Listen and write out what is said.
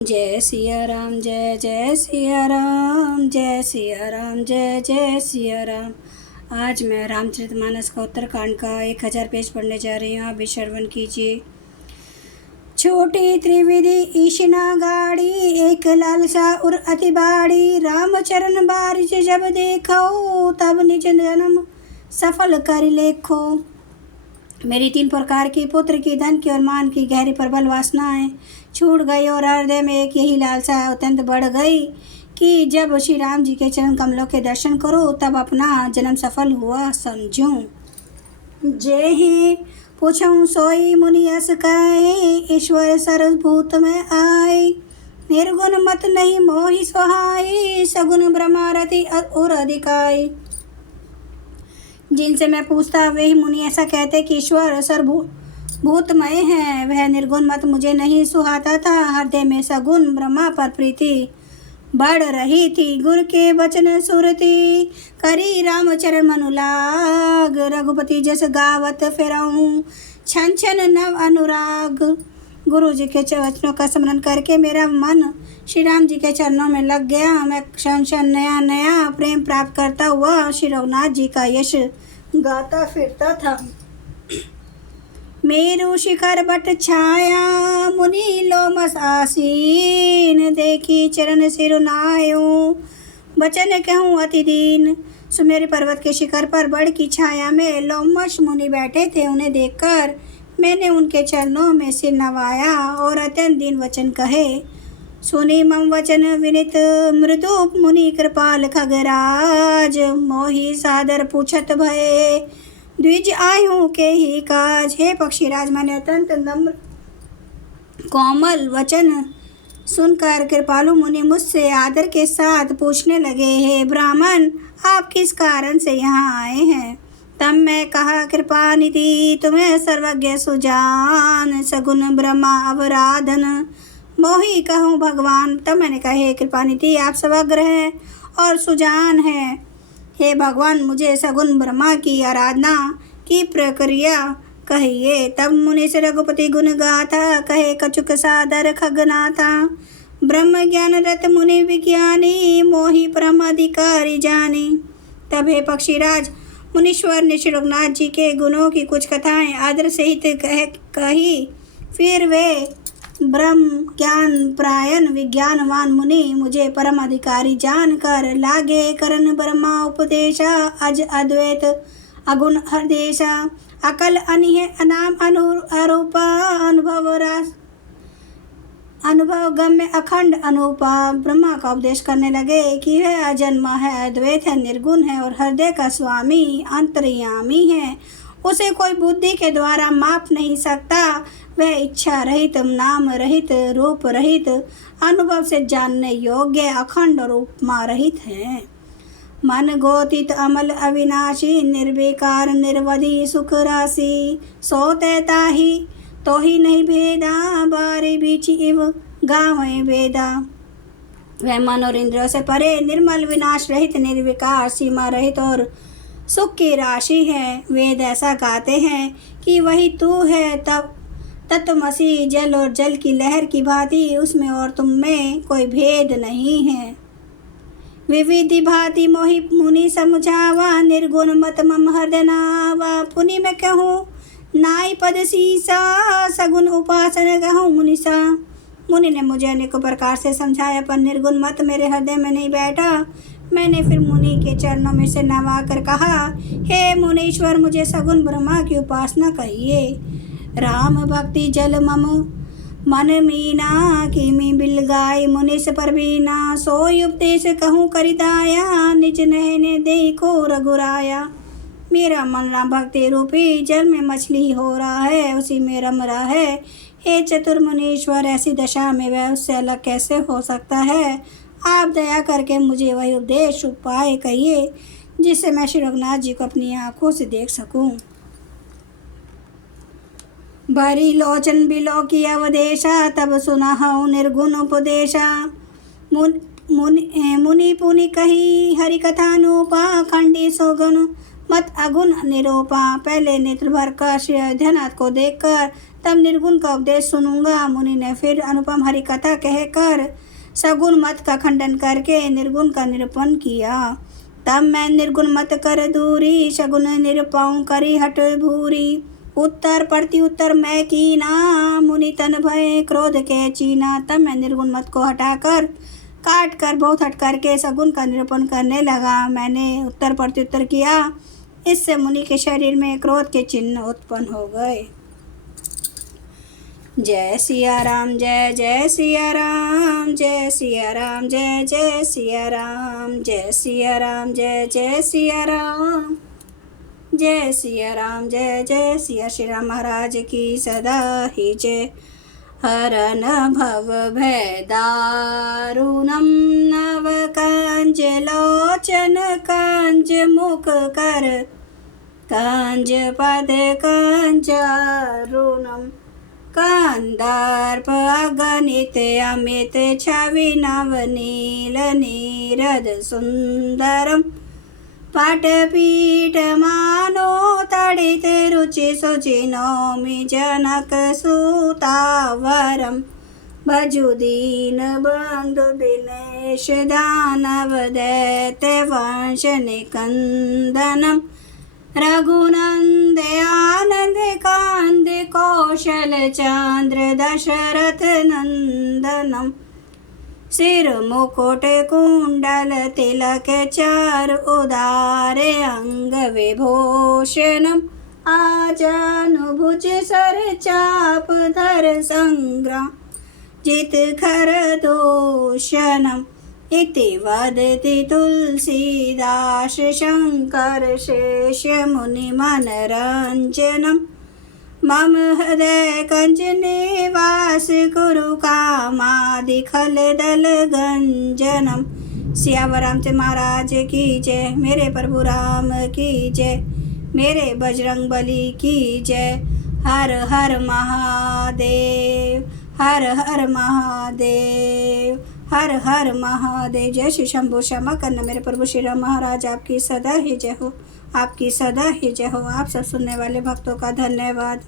जय सिया राम, जय जय सिया राम, जय सिया राम, जय जय सिया राम। आज मैं रामचरितमानस का उत्तरकांड का 1000 पेज पढ़ने जा रही हूँ। आप भी श्रवण कीजिए। छोटी त्रिविधि ईशना गाड़ी, एक लालसा उर अति बाड़ी। राम चरण बारिश जब देखो, तब निज जन्म सफल कर लेखो। मेरी 3 प्रकार की, पुत्र की, धन की और मान की गहरी प्रबल वासनाएं छूट गई और हृदय में एक यही लालसा अत्यंत बढ़ गई कि जब श्री राम जी के चरण कमलों के दर्शन करो तब अपना जन्म सफल हुआ समझूं। जय ही पूछूं सोई मुनि यस कहे, ईश्वर सर्वभूत में आए। निर्गुण मत नहीं मोहि सुहाई, सगुन ब्रह्मारति और अधिकाई। जिनसे मैं पूछता वे ही मुनि ऐसा कहते कि ईश्वर सर्वभूतमय है। वह निर्गुण मत मुझे नहीं सुहाता था। हृदय में सगुण ब्रह्मा पर प्रीति बढ़ रही थी। गुरु के वचन सुरति करी, रामचरण मनुलाग। रघुपति जस गावत फिरऊं, छन छन नव अनुराग। गुरु जी के वचनों का स्मरण करके मेरा मन श्री राम जी के चरणों में लग गया। मैं क्षण क्षण नया नया प्रेम प्राप्त करता हुआ श्री रघुनाथ जी का यश गाता फिरता था। मेरु शिखर बट छाया, मुनि लोमस आसीन। देखी चरण सिरुनायो, बचन कहूँ अति दीन। सुमेरु पर्वत के शिखर पर बड़ की छाया में लोमश मुनि बैठे थे। उन्हें देखकर मैंने उनके चरणों में सिर नवाया और अत्यंत दीन वचन कहे। सुनी मम वचन विनित मृदु, मुनि कृपाल खगराज। मोहि सादर पूछत भये, द्विज आयु के ही काज। हे पक्षीराज, मैंने अत्यंत नम्र कोमल वचन सुनकर कृपालु मुनि मुझसे आदर के साथ पूछने लगे, हे ब्राह्मण, आप किस कारण से यहाँ आए हैं? तब मैं कहा, कृपा निधि तुम्हें सर्वज्ञ सुजान, सगुन ब्रह्मा अवराधन, मोहि कहूँ भगवान। तब मैंने कहा, हे कृपा निधि, आप सर्वज्ञ हैं और सुजान हैं। हे भगवान, मुझे सगुन ब्रह्मा की आराधना की प्रक्रिया कहिए। तब मुनि से रघुपति गुण गाथा, कहे कछुक सादर खगनाथा। ब्रह्म ज्ञान रत मुनि विज्ञानी, मोहि परम अधिकारी जानी। तब हे पक्षीराज, मुनीश्वर ने श्री रघुनाथ जी के गुणों की कुछ कथाएं आदर सहित कही। फिर वे ब्रह्म ज्ञान प्रायण विज्ञानवान मुनि मुझे परम अधिकारी जानकर लागे करन ब्रह्मा उपदेशा। अज अद्वैत अगुण हरदेशा, अकल अनिह अनाम अरूपा। अनुभव गम्य अखंड अनुपा। ब्रह्मा का उपदेश करने लगे कि वह अजन्मा है, अद्वैत है, निर्गुण है और हृदय का स्वामी अंतर्यामी है। उसे कोई बुद्धि के द्वारा माप नहीं सकता। वह इच्छा रहित, नाम रहित, रूप रहित, अनुभव से जानने योग्य, अखंड और उपमा रहित है। मन गोतित अमल अविनाशी, निर्विकार निर्वधि सुख राशि। सोते ताही तो ही नहीं भेदा, बारे बीच इव गाँव वेदा। वह मन और इंद्रियों से परे, निर्मल, विनाश रहित, निर्विकार, सीमा रहित और सुख की राशि है। वेद ऐसा गाते हैं कि वही तू है, तब तत्वमसी। जल और जल की लहर की भांति उसमें और तुम में कोई भेद नहीं है। विविधि भांति मोहि मुनि समझावा, निर्गुण मत मम हृदय नावा। पुनि मैं कहूँ नाई पद सीसा, सगुन उपासन कहूँ मुनिसा। मुनि ने मुझे अनेक प्रकार से समझाया, पर निर्गुण मत मेरे हृदय में नहीं बैठा। मैंने फिर मुनि के चरणों में से नवा कर कहा, हे मुनीश्वर, मुझे सगुन ब्रह्मा की उपासना कहिए। राम भक्ति जल मम मन मीना, किमि बिल गाय मुनिस पर बीना। सोई उपदेश कहूँ करिताया, निज नयने देखो रघुराया। मेरा मन राम भक्ति रूपी जल में मछली हो रहा है, उसी में रम रहा है। हे चतुर मुनीश्वर, ऐसी दशा में वह उससे अलग कैसे हो सकता है? आप दया करके मुझे वही उपदेश उपाय कहिए जिससे मैं श्री रघुनाथ जी को अपनी आंखों से देख सकूं। भरी लोचन बिलो की अवदेशा, तब सुनहु निर्गुण उपदेशा। मुनि पुनि कही हरि कथा नूपा, खंडी सो गुण मत अगुण निरूपा। पहले नेत्र भर कर श्री अयोध्यानाथ को देखकर तब निर्गुण का उपदेश सुनूंगा। मुनि ने फिर अनुपम हरि कथा कहकर सगुण मत का खंडन करके निर्गुण का निरूपण किया। तब मैं निर्गुण मत कर दूरी, सगुण निरूपाऊं करी हट भूरी। उत्तर प्रति उत्तर मैं कीना, मुनि तन भय क्रोध के चीना। तब मैं निर्गुण मत को हटाकर काट कर बहुत हट करके सगुण का निरूपण करने लगा। मैंने उत्तर प्रत्युत्तर किया, इससे मुनि के शरीर में क्रोध के चिन्ह उत्पन्न हो गए। जय सिया राम, जय जय सिया राम, जय सिया राम, जय जय सिया राम, जय सिया राम, जय जय सिया राम, जय सिया राम, जय जय सिया। श्री राम महाराज की सदा ही जय। हरन भव भय दारुणम नव कांज लोचन कांज मुख कर कांज पद कांचारुणम कांदार्प अगणित अमित छवि नवनील नीरद सुंदरम पाटपीठ मानो तड़ित रुचि सुचि नौमि जनक सुतावरम भजु दीन बंधु दिनेश दानव दैत्य वंश निकंदनम रघुनंद आनंद कांद कौशल चंद्र दशरथ नंदनम सिर मुकुट कुंडल तिलक चार उदार अंग विभूषणम आजानुभुज सर चाप धर संग्राम जित खर दूषणम इति वदति तुलसीदास शंकर शेष मुनि मनरंजनम मम हृदय कंज निवास कुरु कामादि खल दल गंजनम। सियावर रामचंद्र महाराज की जय। मेरे प्रभु राम की जय। मेरे बजरंग बली की जय। हर हर महादेव, हर हर महादेव, हर हर महादेव। जय श्री शंभु क्षमा करना मेरे प्रभु श्री राम महाराज, आपकी सदा ही जय हो, आपकी सदा ही जय हो। आप सब सुनने वाले भक्तों का धन्यवाद।